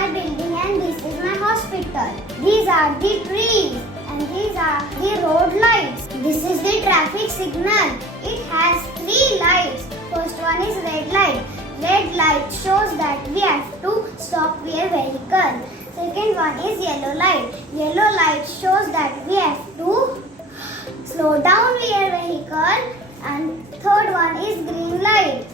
my building and this is my hospital. These are the trees and these are the road lights. This is the traffic signal. It has 3 lights. First one is red light. Red light shows that we have to stop our vehicle. Second one is yellow light. Yellow light shows that we have to slow down our vehicle. And third one is green light.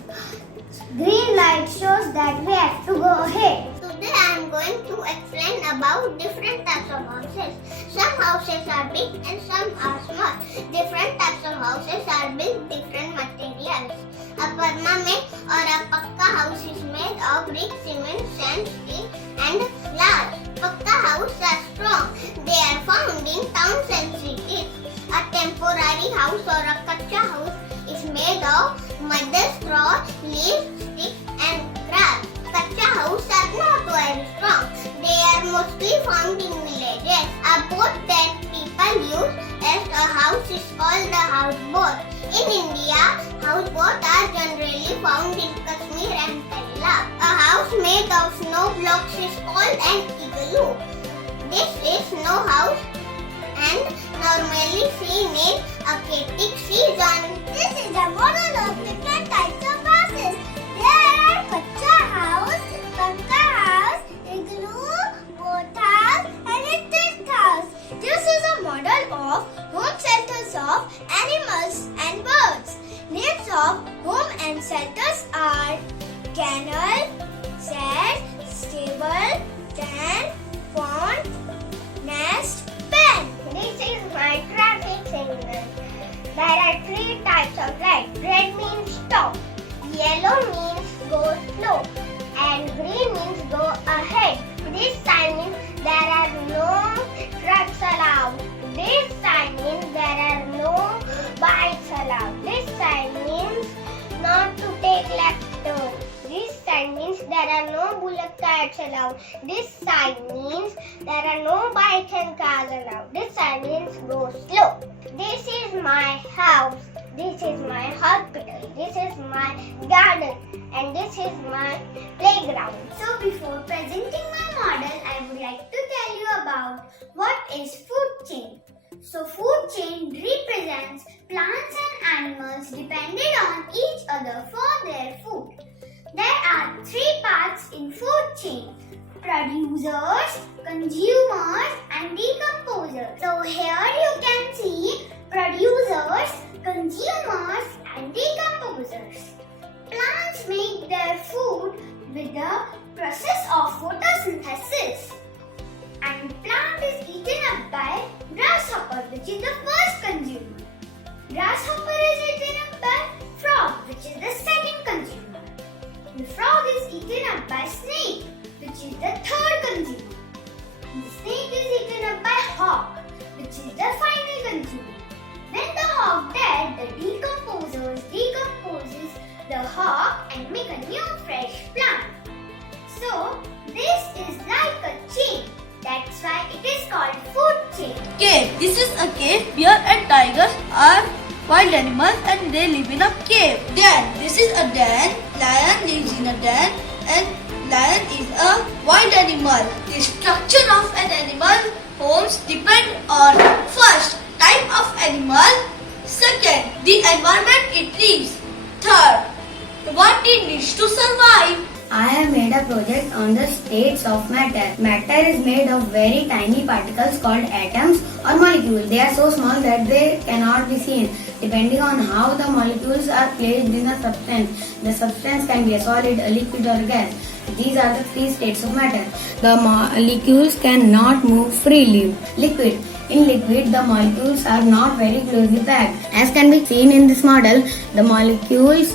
Green light shows that we have to go ahead. Today I am going to explain about different types of houses. Some houses are big and some are small. Different types of houses are built different materials. A permanent or a pakka house is made of brick, cement, sand, steel and glass. Pakka houses are strong. They are found in towns and cities. A temporary house or a kacha house is made of mud, straw, leaves, sticks and grass. Kacha houses are not very strong. They are mostly found in villages. A boat that people use as a house is called a houseboat. In India, houseboats are generally found in Kashmir and Kerala. A house made of snow blocks is called an igloo. This is snow house and normally seen in aquatic season. This is a model of different types of houses. There are kacha house, pakka house, igloo, boat house, and a tent house. This is a model of home shelters of animals and birds. Names of home and shelters are kennel, shed, stable, tent, pond, nest, pen. This is my traffic signal. There are 3 types of light. Red means stop, yellow means go slow, and green means go ahead. This sign means there are no trucks allowed. This sign means there are no bikes allowed. This sign means not to take left turn. This sign means there are no bullock carts allowed. This sign means there are no bikes and cars allowed. This sign means go slow. This is my house. This is my hospital. This is my garden. And this is my playground. So before presenting my model, I would like to tell you about what is food chain. So food chain represents plants and animals dependent on each other for their food. There are 3 parts in food chain: producers, consumers and decomposers. So here you can see producers, consumers and decomposers. Plants make their food with the process of photosynthesis. And plant is eaten up by grasshopper, which is the first consumer. Grasshopper is eaten up by frog, which is the second consumer. The frog is eaten up by snake, which is the third consumer. The snake is eaten up by hawk, which is the final consumer. When the hawk dead, the decomposers decomposes the hawk and make a new fresh plant. So this is like a chain. That's why it is called food chain. Cave. This is a cave. Bear and tigers are wild animals and they live in a cave. Den. This is a den. Lion lives in a den and lion is a wild animal. The structure of an animal homes depend on first, type of animal, second, the environment it lives, third, what it needs to survive. I have made a project on the states of matter. Matter is made of very tiny particles called atoms or molecules. They are so small that they cannot be seen. Depending on how the molecules are placed in a substance, the substance can be a solid, a liquid or a gas. These are the 3 states of matter. The molecules cannot move freely. Liquid. In liquid, the molecules are not very closely packed. As can be seen in this model, the molecules,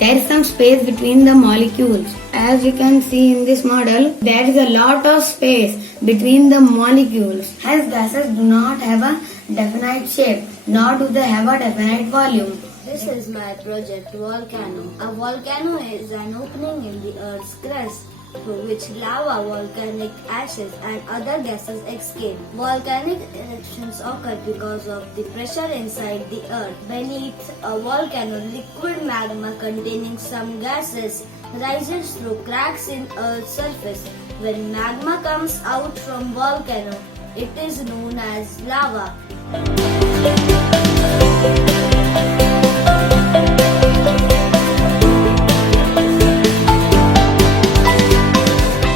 there is some space between the molecules. As you can see in this model, there is a lot of space between the molecules. As gases do not have a definite shape, nor do they have a definite volume. This is my project Volcano. A volcano is an opening in the Earth's crust through which lava, volcanic ashes and other gases escape. Volcanic eruptions occur because of the pressure inside the earth. Beneath a volcano, liquid magma containing some gases rises through cracks in Earth's surface. When magma comes out from volcano, it is known as lava.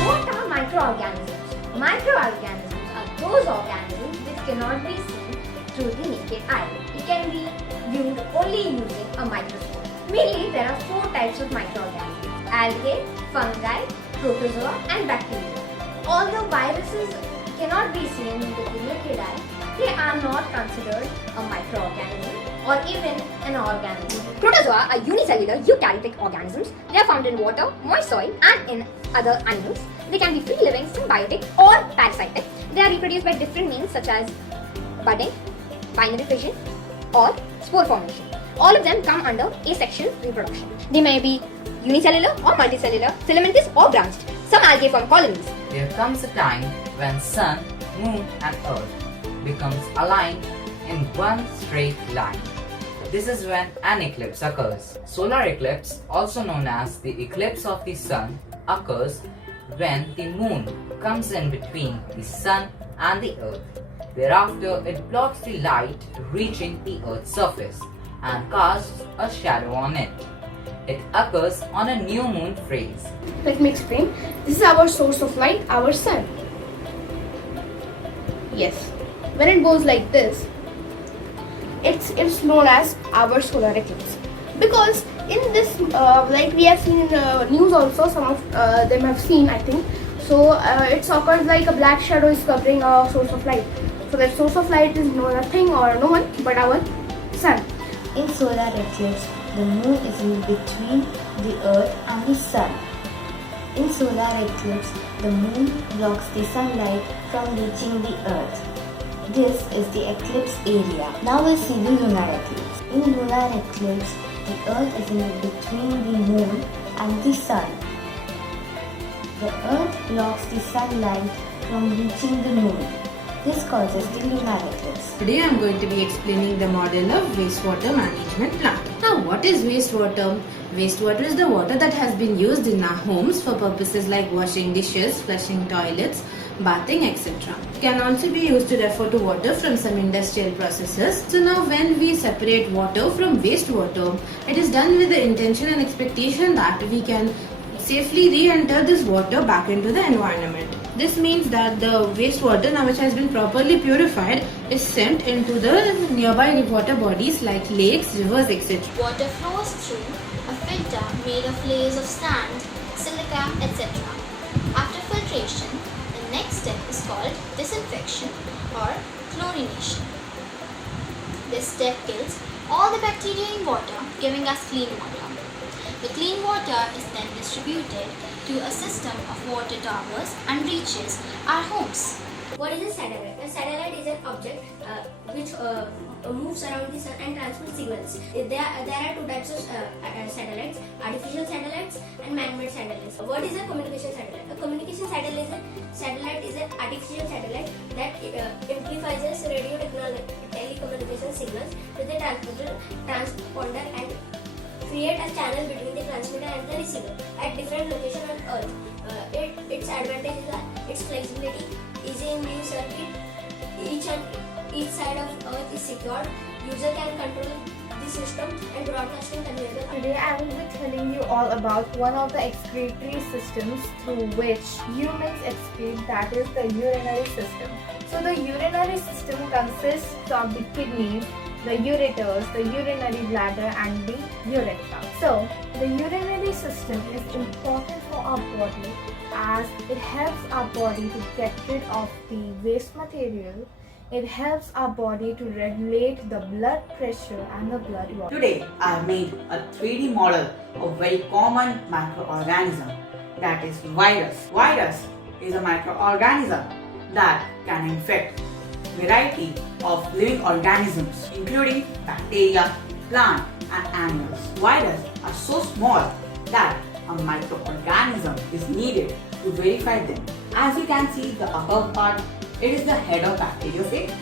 What are microorganisms? Microorganisms are those organisms which cannot be seen through the naked eye. It can be viewed only using a microscope. Mainly, there are 4 types of microorganisms: algae, fungi, protozoa, and bacteria. Although viruses cannot be seen with the naked eye, they are not considered a microorganism or even an organism. Protozoa are unicellular eukaryotic organisms. They are found in water, moist soil, and in other animals. They can be free-living, symbiotic, or parasitic. They are reproduced by different means such as budding, binary fission, or spore formation. All of them come under asexual reproduction. They may be unicellular or multicellular, filamentous or branched. Some algae form colonies. There comes a time when sun, moon and earth becomes aligned in one straight line. This is when an eclipse occurs. Solar eclipse, also known as the eclipse of the sun, occurs when the moon comes in between the sun and the earth. Thereafter, it blocks the light reaching the earth's surface and casts a shadow on it. It occurs on a new moon phase. Let me explain. This is our source of light, our sun. Yes. When it goes like this, it's known as our solar eclipse. Because in this, like we have seen in news also, some of them have seen, I think. So it's occurred like a black shadow is covering our source of light. So that source of light is nothing or no one but our sun. In solar eclipse, the moon is in between the earth and the sun. In solar eclipse, the moon blocks the sunlight from reaching the earth. This is the eclipse area. Now we'll see the lunar eclipse. In lunar eclipse, the earth is in between the moon and the sun. The earth blocks the sunlight from reaching the moon. This causes the lunar eclipse. Today I am going to be explaining the model of wastewater management plant. Now what is wastewater? Wastewater is the water that has been used in our homes for purposes like washing dishes, flushing toilets, bathing, etc. It can also be used to refer to water from some industrial processes. So now when we separate water from wastewater, it is done with the intention and expectation that we can safely re-enter this water back into the environment. This means that the wastewater, now which has been properly purified, is sent into the nearby water bodies like lakes, rivers, etc. Water flows through a filter made of layers of sand, silica, etc. After filtration, the next step is called disinfection or chlorination. This step kills all the bacteria in water, giving us clean water. The clean water is then distributed to a system of water towers and reaches our homes. What is a satellite? A satellite is an object which moves around the sun and transmits signals. There are 2 types of satellites: artificial satellites and man-made satellites. What is a communication satellite? A communication satellite is an artificial satellite that amplifies radio telecommunication signals with a transponder and create a channel between the transmitter and the receiver at different locations on Earth. Its advantage is its flexibility, easy in use circuit. Each side of Earth is secured. User can control the system and broadcasting conveyor. Today I will be telling you all about one of the excretory systems through which humans excrete, that is the urinary system. So the urinary system consists of the kidneys, the ureters, the urinary bladder and the urethra. So the urinary system is important for our body as it helps our body to get rid of the waste material. It helps our body to regulate the blood pressure and the blood volume. Today I have made a 3D model of very common microorganism, that is virus. Virus is a microorganism that can infect variety of living organisms including bacteria, plant and animals. Viruses are so small that a microorganism is needed to verify them. As you can see the above part, it is the head of bacteriophage.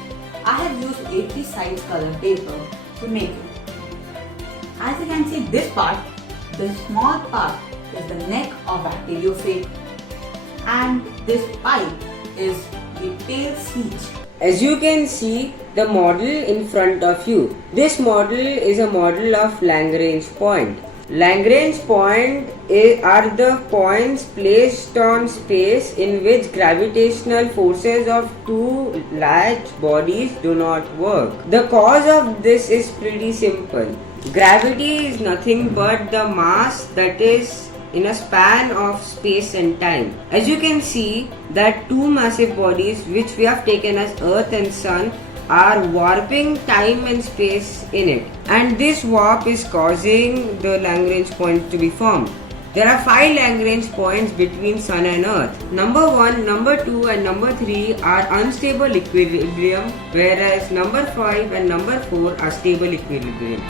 I have used A3 size color paper to make it. As you can see this part, the small part is the neck of bacteriophage, and this pipe is the tail seach. As you can see the model in front of you, this model is a model of Lagrange point. Lagrange point are the points placed on space in which gravitational forces of two large bodies do not work. The cause of this is pretty simple. Gravity is nothing but the mass that is in a span of space and time. As you can see that two massive bodies which we have taken as Earth and Sun are warping time and space in it, and this warp is causing the Lagrange point to be formed. There are 5 Lagrange points between Sun and Earth. Number 1, number 2 and number 3 are unstable equilibrium, whereas number 5 and number 4 are stable equilibrium.